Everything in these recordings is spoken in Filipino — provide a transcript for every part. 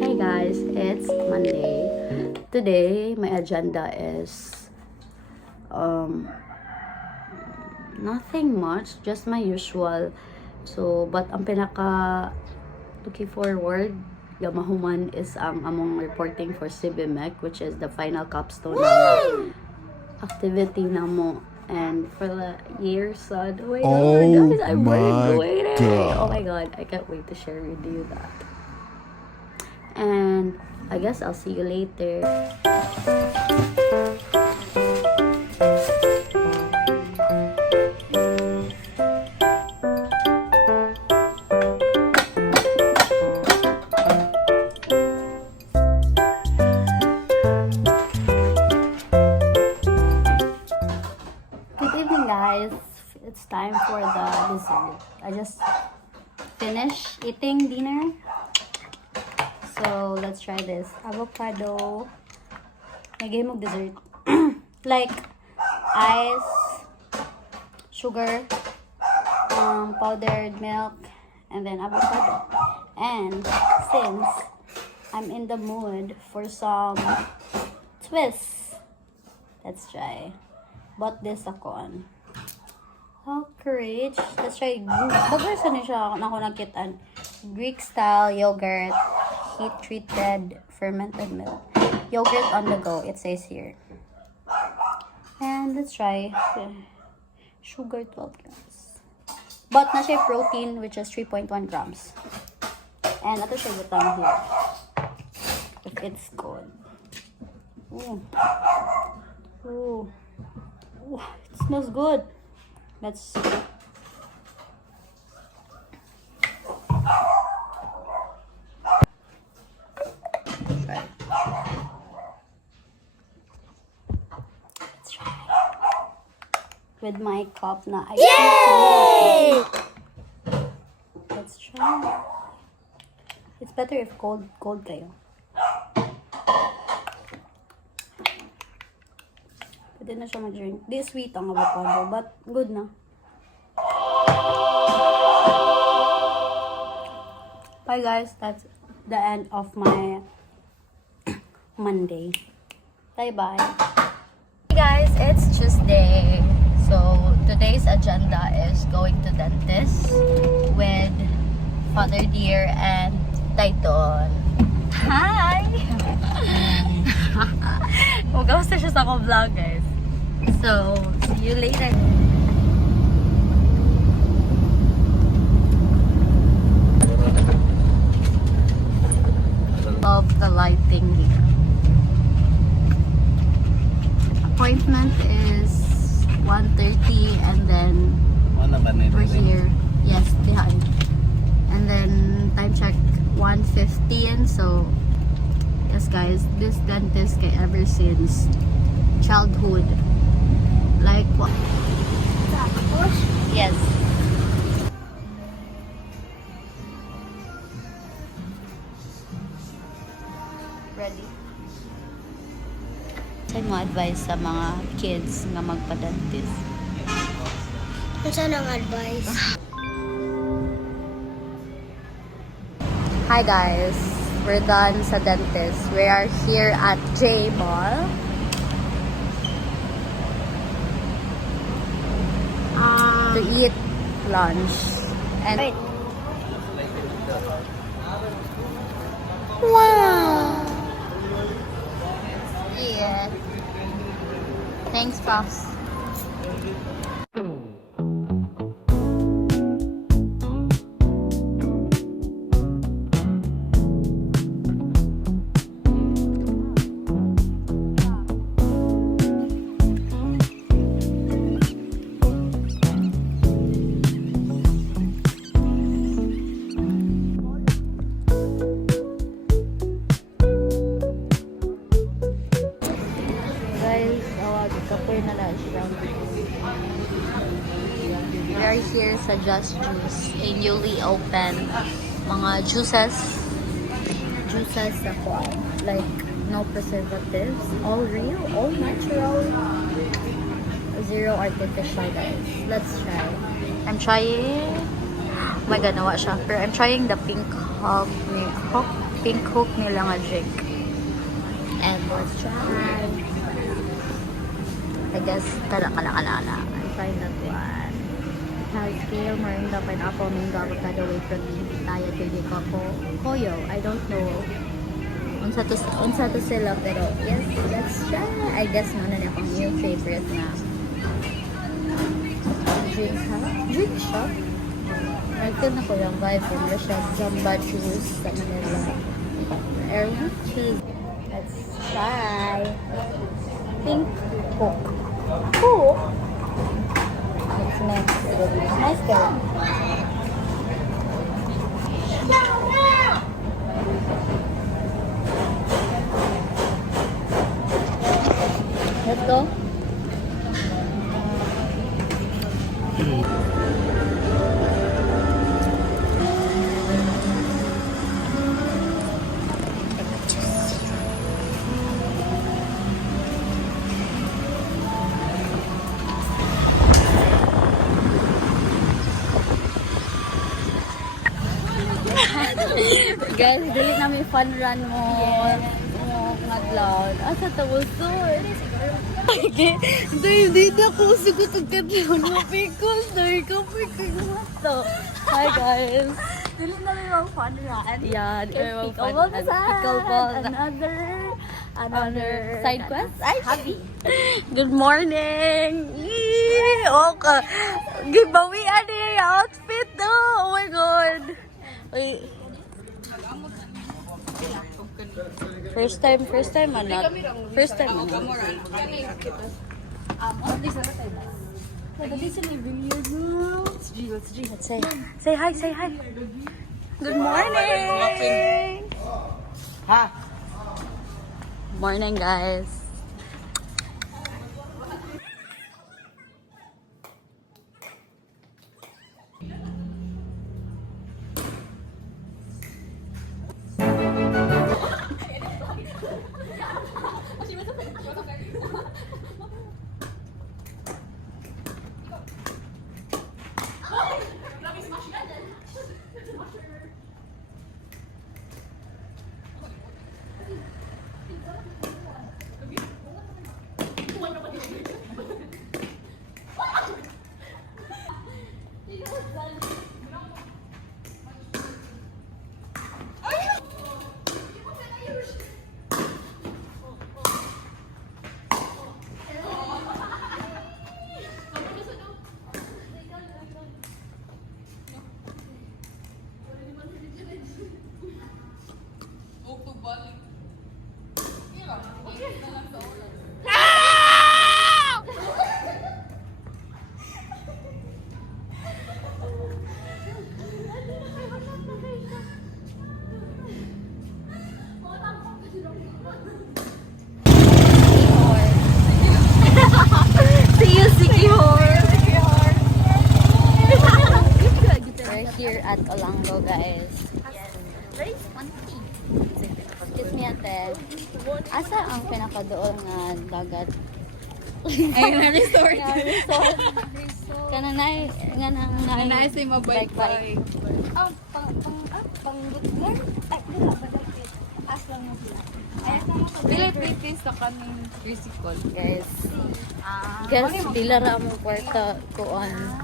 Hey guys, it's Monday. Today, my agenda is nothing much, just my usual. So, but ang pinaka looking forward gamahuman is ang among reporting for CBMEC, which is the final capstone ng activity na mo. And for the year, son, oh my god, guys, I'm graduating. Oh my god, I can't wait to share with you that. And I guess I'll see you later. Good evening, guys. It's time for the dessert. I just finished eating dinner. So, let's try this. Avocado. Nagay mo dessert. Like, ice, sugar, powdered milk, and then avocado. And since I'm in the mood for some twists, let's try. Bought this ako on. Oh, courage. Let's try. Bagay sa niya siya ako nakitaan. Greek style yogurt, heat treated fermented milk. Yogurt on the go, it says here. And let's try. Sugar 12 grams. But na siya protein, which is 3.1 grams. And ito siya butang here. If it's good. Ooh. Ooh. Ooh. It smells good. Let's with my cup na ice cream. Let's try. It's better if cold kayo. Pwede na siya mag-drink. Di sweet ang avocado, but good na. Bye guys, that's the end of my Monday. Bye-bye. Hey guys, it's Tuesday. So, today's agenda is going to dentist with Father Dear and Titan. Hi! Mag-gawsta siya sa akong vlog, guys. So, see you later. Of the lighting here. Appointment is 1:30 and then we're here. Yes, behind. And then time check 1:15. So yes guys, this dentist kay ever since childhood. Like what? Yes. Ready? Saan mo advice sa mga kids nga magpa-dentist? Saan ang advice? Hi guys, we're done sa dentist. We are here at J Mall. To eat lunch. And wait. Wow! Yeah. Thanks, Pops. We are here sa Just Juice, a newly open mga juices ako, like no preservatives, all real, all natural, Zero artificial, guys. Let's try. I'm trying. Oh my god, nawa siya. Pero I'm trying the pink hook nila nga drink. And let's try. I guess, kala. I'm trying that one. High scale, moringa, pineapple, mango, avocado, wheat pitaya, chili, coco, koyo. I don't know. Unsa to sila, pero yes, let's try. I guess muna na akong new favorite na drink shop. I feel na ko yung vibe from Russia. Jamba juice sa Manila. Airwood cheese. Let's try. Pink Coke. Coke? It's nice. Nice girl. Let's go. Guys, dili namin fun run mo. Nga cloud. Asa tawusor? Hindi ako sugot ang kadlaw ng pickles. Dahil ka pickles to. Hi guys. Dili namin mga fun run. Yeah, dili namin fun run. Pickleball. Another side quest. Ay, happy. Good morning. Okay. Gibawian niya yung outfit no. Oh my god. Uy. First time anak. First time anak. Let's say hi. Good morning. Ha? Morning guys. Here at Olango, guys. Yes. Very spunky. Excuse me, ate. Asa ang pinakadoon nga dagat? Ay, na resort. Resort. Kananay, nga nang Nanay sa mga bike-bike. Pang butler? Ay, wala ba dahil? As lang mo sila. Pilit sa kaming physical. Guys. Guys, pila ra mo kwarta kuan.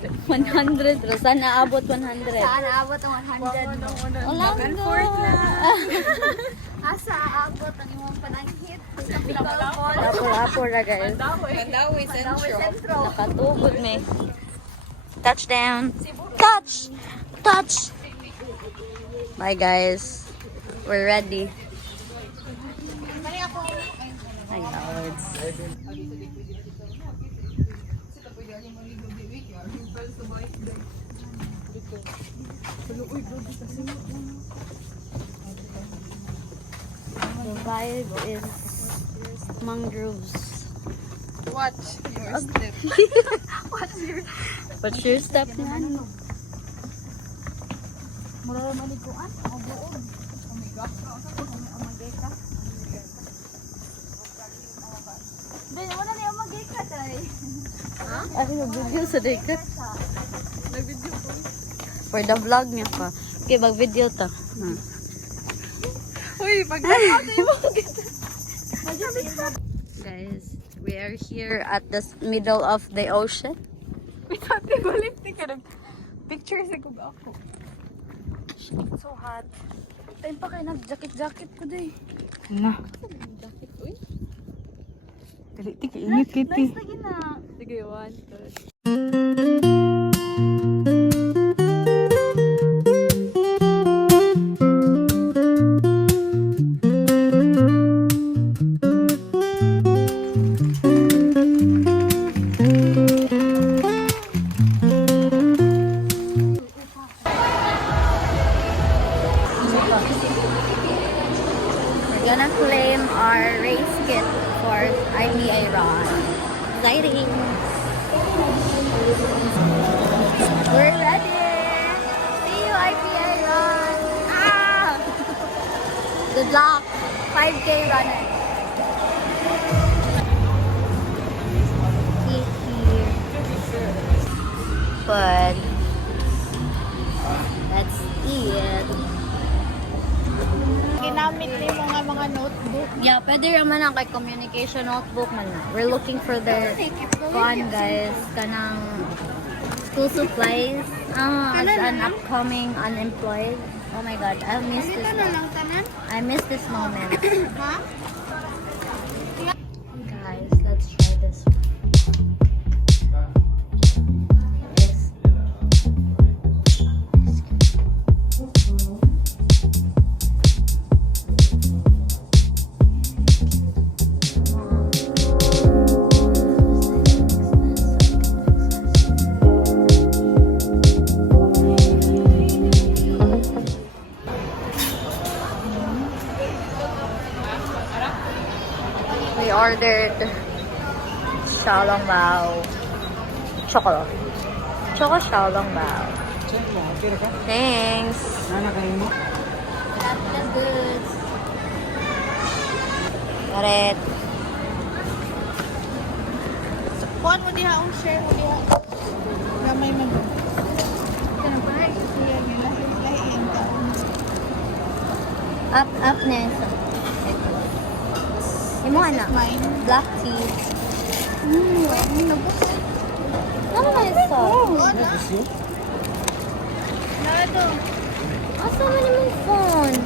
100. Sana abot 100. Saan aabot ang 100? Olango. Back and forth na. Asa aabot ang imong pananghit? Sa Apor ra guys. Pandawi Centro. Nakatugod me. Touchdown. Touch. Bye guys. We're ready. My God. The vibe is mangroves. Watch your step. What's your step na? Mura malikuan. Ang buong. Omega. Omega ka. Then, wala niya mag-ika, day. Ay, mag-video sa daykat. Nag-video ko. For the vlog niya pa. Okay, mag-video ta. Uy, pagkakaw na yung Guys, we are here at the middle of the ocean. Wait, ate, balit ni ka nag picture sa kog ako. It's so hot. Tayo pa kayo nag-jacket-jacket ko, day. Na. Jacket, uy. Dali, init kiti. Nice lagi na. Sige, 1, 2. We're gonna claim our race kit for IPI Run. Exciting! We're ready! See you, IPI Run! Ah! Good luck, 5K runner. But let's eat. Ginamit ni mga notebook. Yeah, pwede naman ang kay communication notebook man na. We're looking for the guys, kanang school supplies as an upcoming unemployed. Oh my god, I miss this moment. tanan? I miss this moment. Ha? Guys, let's try this one. Yes. We ordered xiaolong bao. Choco. Choco xiaolong bao. Thanks. That's good. Got it. Kuhan mo diha ang share mo diha. Gamay man. Kana ba? Siya nila lahiin ka. Up nesa. Imo ana. Mine. Black tea. Nabos. Ano na isa? Nado. Asa man yung phone?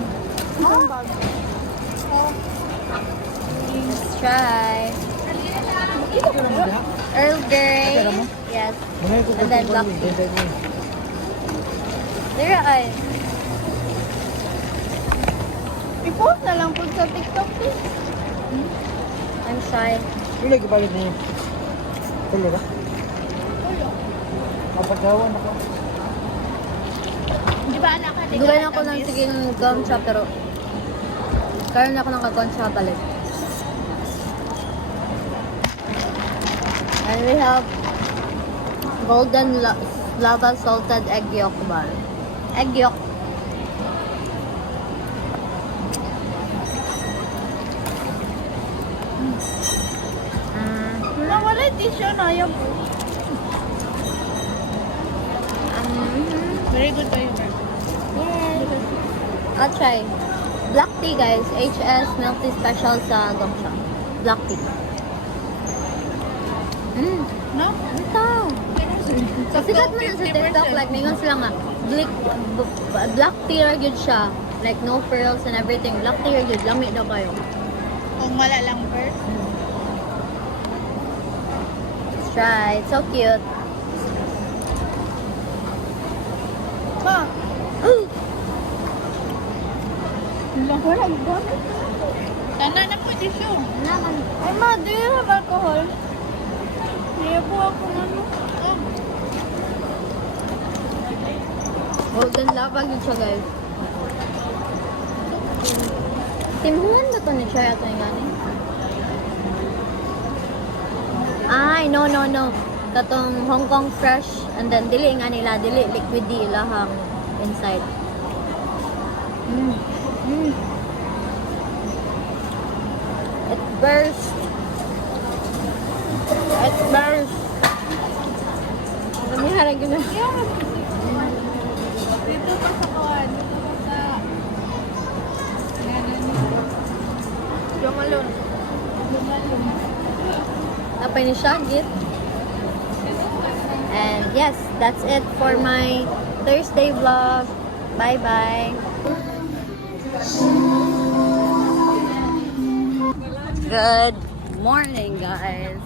Let's try. Earl Grey. Yes. And then black tea. There ay. I-post na lang po sa TikTok please. I'm shy. Pila gipalit niyo? Pila ba? Mapagawan ako. Di ba anak ka? Gawin ako ng sige ng gumcha pero karoon ako ng kagonsya balik. And we have golden lava salted egg yolk bar. Egg yolk. Wala tissue na yung very good to you. Yes. I'll try. Black tea guys. HS milk tea special sa gumcha. Black tea. No? Ito. Sikat mo na sa TikTok, like, mingon sila nga, black tea ra gyud siya. Like, no pearls and everything. Black tea ra gyud, lami daw kayo. Kung wala lang first. Let's try. It's so cute. Ma! Wala, gamit. Tana na po tissue. Naman. Ay ma, do you have alcohol? Hindi po ako ano. Golden lava gyud siya guys. Timuhan ba ito ni Chaya ito yung gani? Ay, no. Katong Hong Kong fresh and then dili nga nila, dili liquid di ilahang inside. It burst. At bars. Kami harang yun. Dito pa sa kawan. Dito pa sa... Jumalon. Napay ni Shagit. And yes, that's it for my Thursday vlog. Bye-bye. Good morning, guys.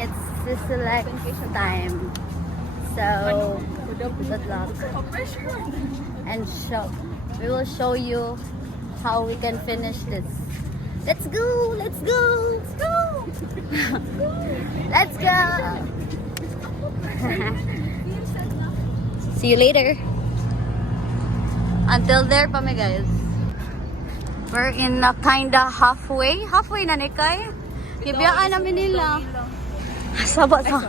It's the select time. So, good luck. And we will show you how we can finish this. Let's go! Let's go! Let's go! Let's go! See you later. Until there pa me, guys. We're in a kinda halfway. Halfway na ni Kay. Kibiyaan namin nila. Sabot sa.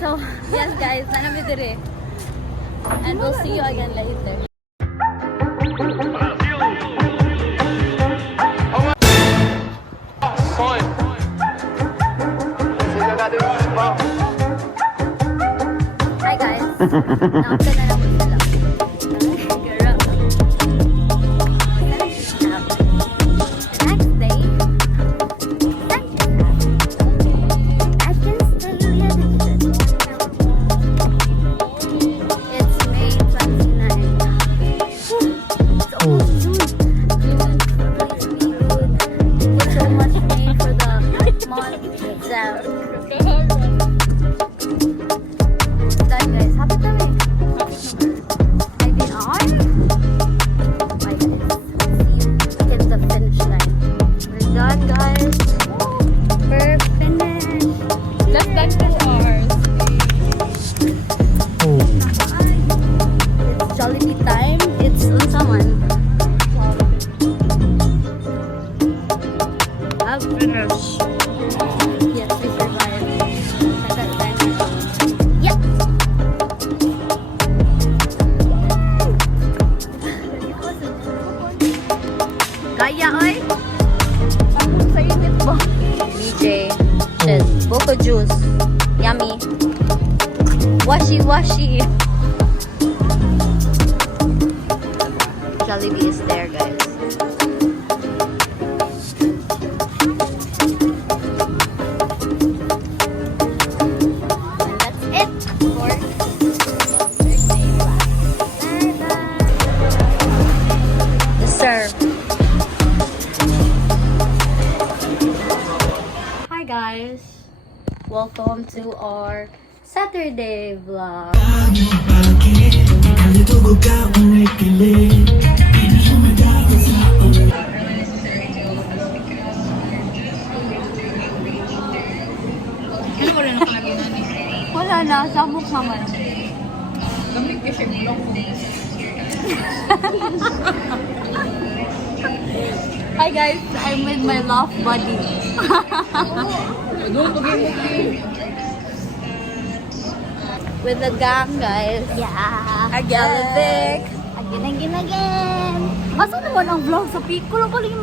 So, yes guys, na namin dire. And we'll see you again later. Hi guys. Naapta na naman sila. Girl. The next day, I can still be addicted. It's May 29th. It's almost June. June, please be good. Put so much May for the month exam. Done guys, happy na May. I've been on. Bye guys. See you in the finish line. We're done guys. We're finished. Less than 2 hours. It's Jollibee time. It's unsaman. I've finished. Yes, we survived. Second time. Yep. Kaya oy. Bakit sa init ba? BJ. Shit. Boko juice. Yummy. Washi washi. Jollibee is there, guys. And that's it for Thursday. Bye-bye. Yes, sir. Hi guys. Welcome to our Saturday vlog. Ano wala nakalagay na ni? Wala na, sabok naman. Gamit kasi bulong ko. Hi guys, I'm with my love buddy. Doon, tugin. With the gang, guys. Yeah. Again. Again. Asa naman ang vlog sa Pico? Lang pala yung...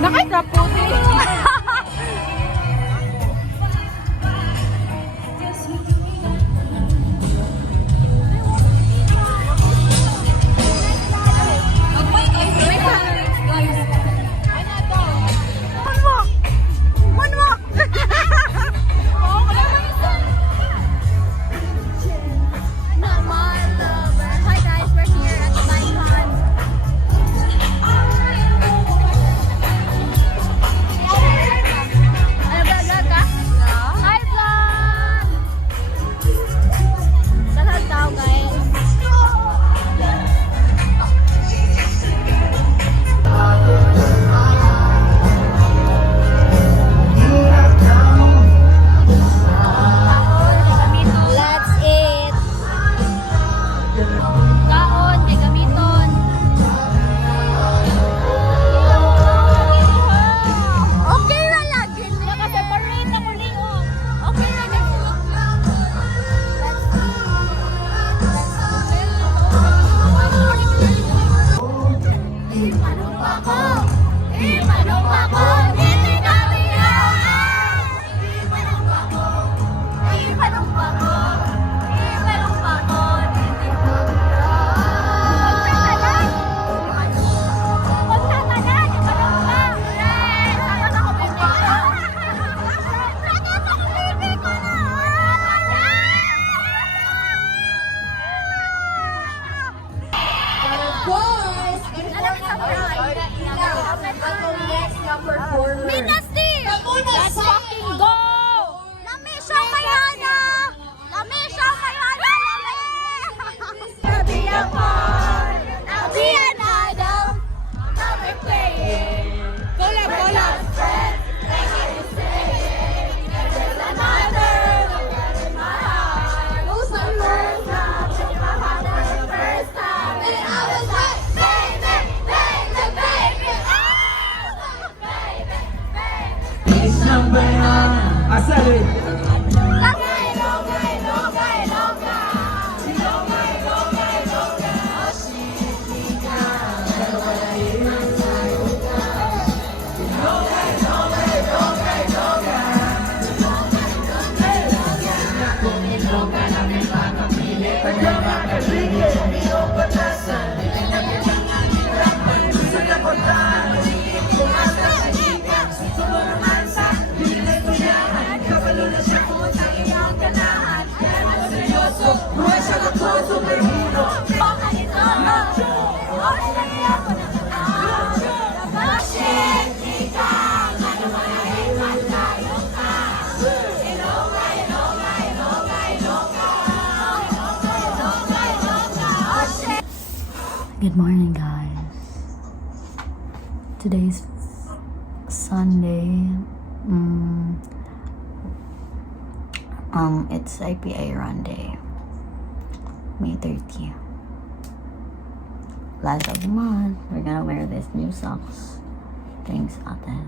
Nakatraputi. Hi guys, we're here at the Bicon. Good morning, guys. Today's Sunday. It's IPA run day. May 30th. Last of the month. We're gonna wear this new socks. Thanks, Ate.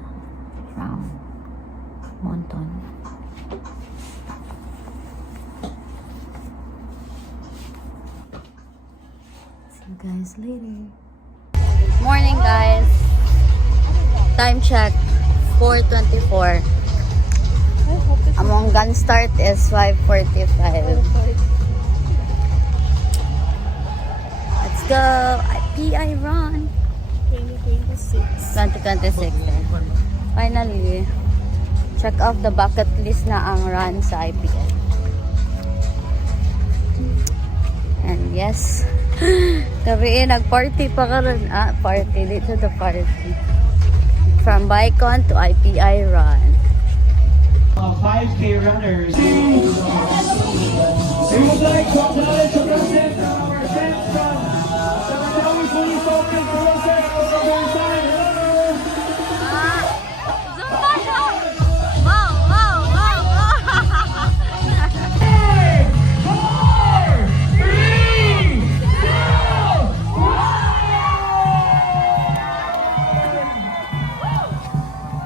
From Monton. See you guys later. Morning, guys. Time check, 4:24. Among gun start is 5:45. Let's go. IPI run. 2026. Finally, check off the bucket list na ang run sa IPI. And yes, gabi nag-party pa karon. Party dito the party. From Bicon to IPI run. 5K runners. We would like to acknowledge the presence of our friends from the Mandawi Police Office Project of the Bonsai. Wow, wow, wow, wow. 5, 4, 3, 2, 1.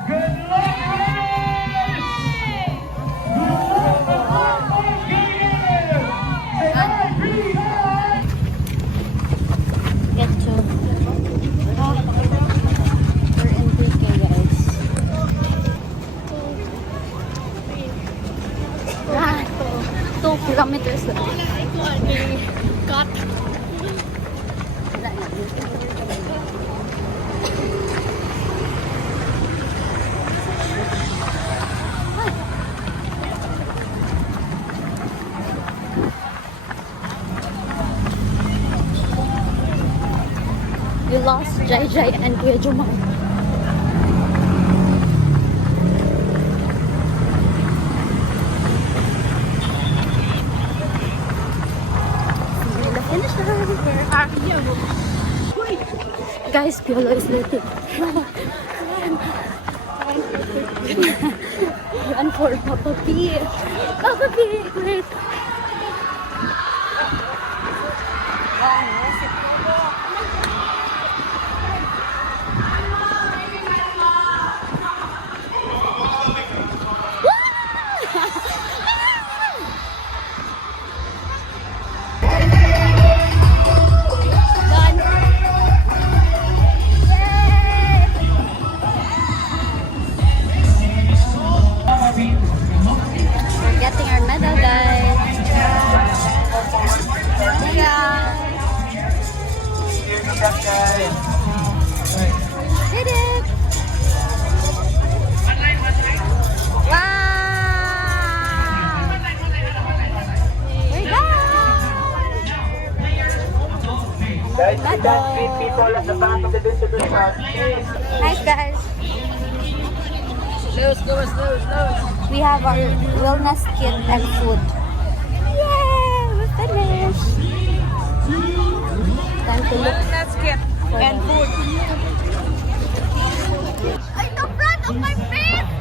Good luck, runners! Get to. We're in Britain, guys. 2 kilometers lang. Cut. Wala na. You lost Jai Jai and Kuya Jumar. Guys, Piolo is late. Run for Papa P. Papa P, wait. We're getting our medal, guys. Yeah. Did it! Wow! We're done! Guys, we can feed people at the back of the distribution. Nice, guys. Slow. We have our wellness kit and food. Yay! We finished! Time to look Let's get for and them. food. Ay, the front of my face!